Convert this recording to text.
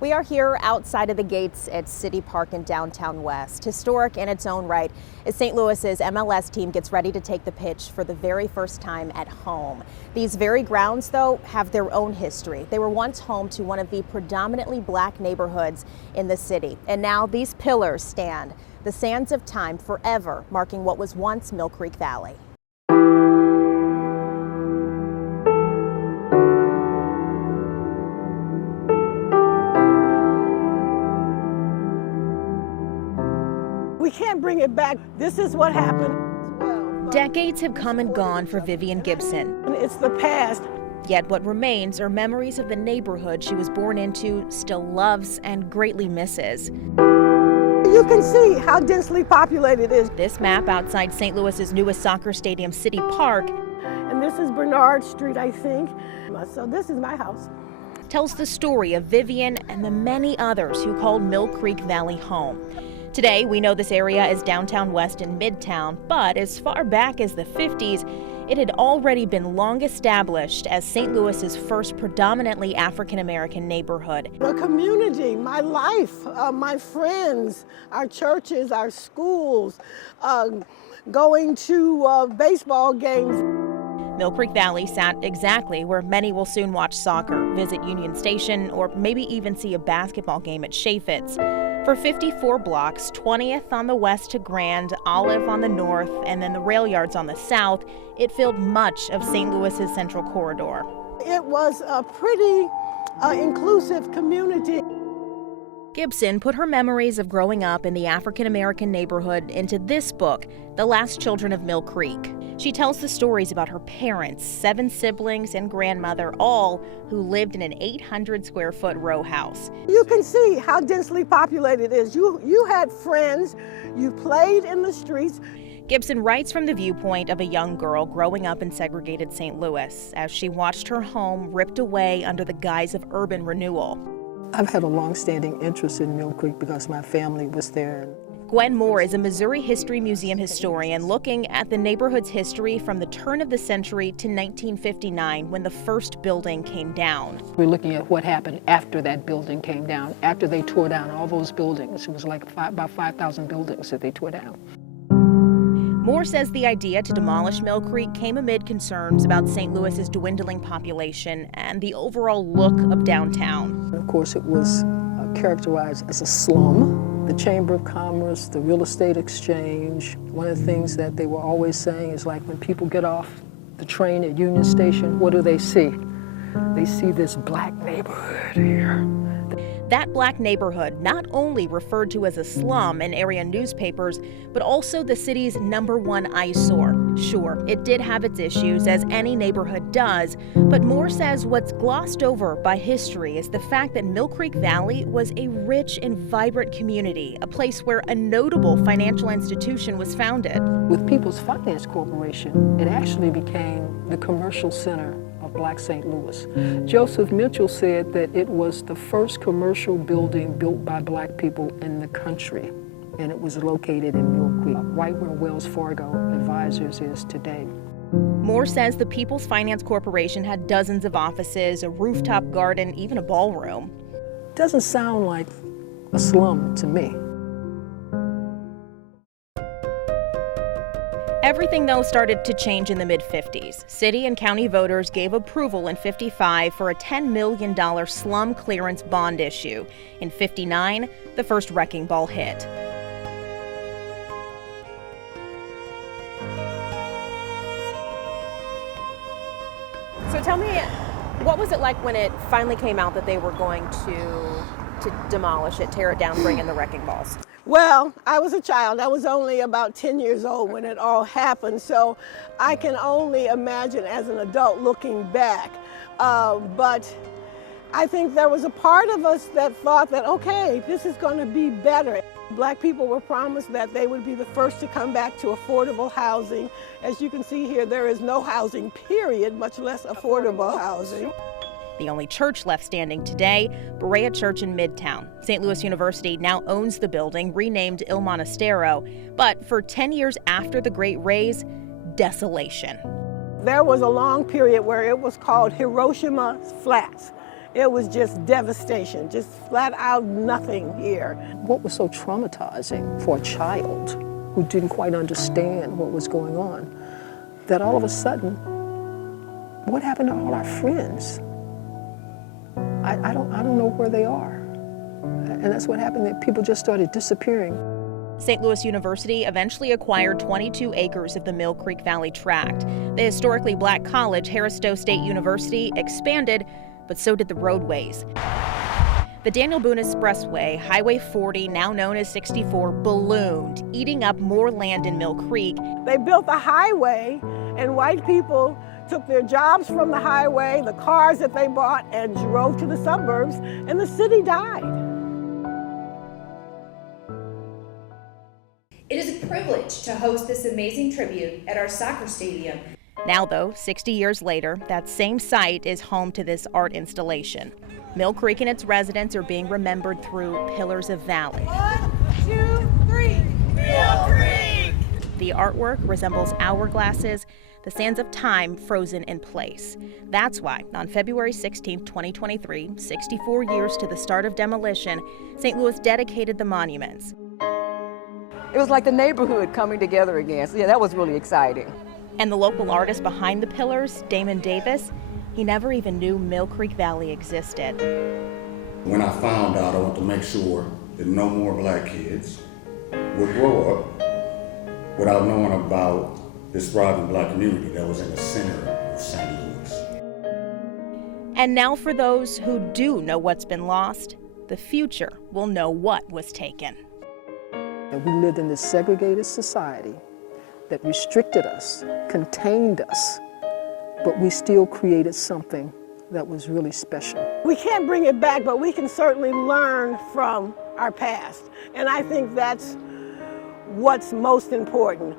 We are here outside of the gates at City Park in downtown West, historic in its own right, as St. Louis's MLS team gets ready to take the pitch for the very first time at home. These very grounds, though, have their own history. They were once home to one of the predominantly black neighborhoods in the city, and now these pillars stand, the sands of time forever marking what was once Mill Creek Valley. We can't bring it back. This is what happened. Decades have come and gone for Vivian Gibson. It's the past. Yet what remains are memories of the neighborhood she was born into, still loves, and greatly misses. You can see how densely populated it is. This map outside St. Louis's newest soccer stadium, City Park, and this is Bernard Street, I think. So this is my house. Tells the story of Vivian and the many others who called Mill Creek Valley home. Today, we know this area is downtown West and Midtown, but as far back as the 50s, it had already been long established as St. Louis's first predominantly African-American neighborhood. The community, my life, my friends, our churches, our schools, going to baseball games. Mill Creek Valley sat exactly where many will soon watch soccer, visit Union Station, or maybe even see a basketball game at Chaffetz. For 54 blocks, 20th on the west to Grand, Olive on the north, and then the rail yards on the south, it filled much of St. Louis's central corridor. It was a pretty inclusive community. Gibson put her memories of growing up in the African-American neighborhood into this book, The Last Children of Mill Creek. She tells the stories about her parents, 7 siblings, and grandmother, all who lived in an 800-square-foot row house. You can see how densely populated it is. You had friends, you played in the streets. Gibson writes from the viewpoint of a young girl growing up in segregated St. Louis as she watched her home ripped away under the guise of urban renewal. I've had a long-standing interest in Mill Creek because my family was there. Gwen Moore is a Missouri History Museum historian looking at the neighborhood's history from the turn of the century to 1959 when the first building came down. We're looking at what happened after that building came down, after they tore down all those buildings. It was like about 5,000 buildings that they tore down. Moore says the idea to demolish Mill Creek came amid concerns about St. Louis's dwindling population and the overall look of downtown. And of course, it was characterized as a slum. The Chamber of Commerce, the real estate exchange, one of the things that they were always saying is like when people get off the train at Union Station, what do they see? They see this black neighborhood here. That black neighborhood not only referred to as a slum in area newspapers, but also the city's #1 eyesore. Sure, it did have its issues, as any neighborhood does, but Moore says what's glossed over by history is the fact that Mill Creek Valley was a rich and vibrant community, a place where a notable financial institution was founded. With People's Finance Corporation, it actually became the commercial center of Black St. Louis. Joseph Mitchell said that it was the first commercial building built by black people in the country, and it was located in Mill Creek, right where Wells Fargo Advisors is today. Moore says the People's Finance Corporation had dozens of offices, a rooftop garden, even a ballroom. Doesn't sound like a slum to me. Everything, though, started to change in the mid-50s. City and county voters gave approval in '55 for a $10 million slum clearance bond issue. In '59, the first wrecking ball hit. So tell me, what was it like when it finally came out that they were going to demolish it, tear it down, bring in the wrecking balls? Well, I was a child. I was only about 10 years old when it all happened, so I can only imagine as an adult looking back. But I think there was a part of us that thought that, okay, this is going to be better. Black people were promised that they would be the first to come back to affordable housing. As you can see here, there is no housing, period, much less affordable housing. The only church left standing today, Berea Church in Midtown. St. Louis University now owns the building, renamed Il Monastero. But for 10 years after the Great Raise, desolation. There was a long period where it was called Hiroshima Flats. It was just devastation, just flat out nothing here. What was so traumatizing for a child who didn't quite understand what was going on, that all of a sudden, what happened to all our friends? I don't know where they are. And that's what happened, that people just started disappearing. St. Louis University eventually acquired 22 acres of the Mill Creek Valley tract. The historically black college, Harris-Stowe State University, expanded, but so did the roadways. The Daniel Boone Expressway, Highway 40, now known as 64, ballooned, eating up more land in Mill Creek. They built the highway, and white people took their jobs from the highway, the cars that they bought, and drove to the suburbs, and the city died. It is a privilege to host this amazing tribute at our soccer stadium. Now, though, 60 years later, that same site is home to this art installation. Mill Creek and its residents are being remembered through Pillars of Valley. 1, 2, 3, Mill Creek! The artwork resembles hourglasses, the sands of time frozen in place. That's why, on February 16, 2023, 64 years to the start of demolition, St. Louis dedicated the monuments. It was like the neighborhood coming together again. So yeah, that was really exciting. And the local artist behind the pillars, Damon Davis, he never even knew Mill Creek Valley existed. When I found out, I wanted to make sure that no more black kids would grow up without knowing about this thriving black community that was in the center of St. Louis. And now for those who do know what's been lost, the future will know what was taken. And we lived in this segregated society that restricted us, contained us, but we still created something that was really special. We can't bring it back, but we can certainly learn from our past. And I think that's what's most important.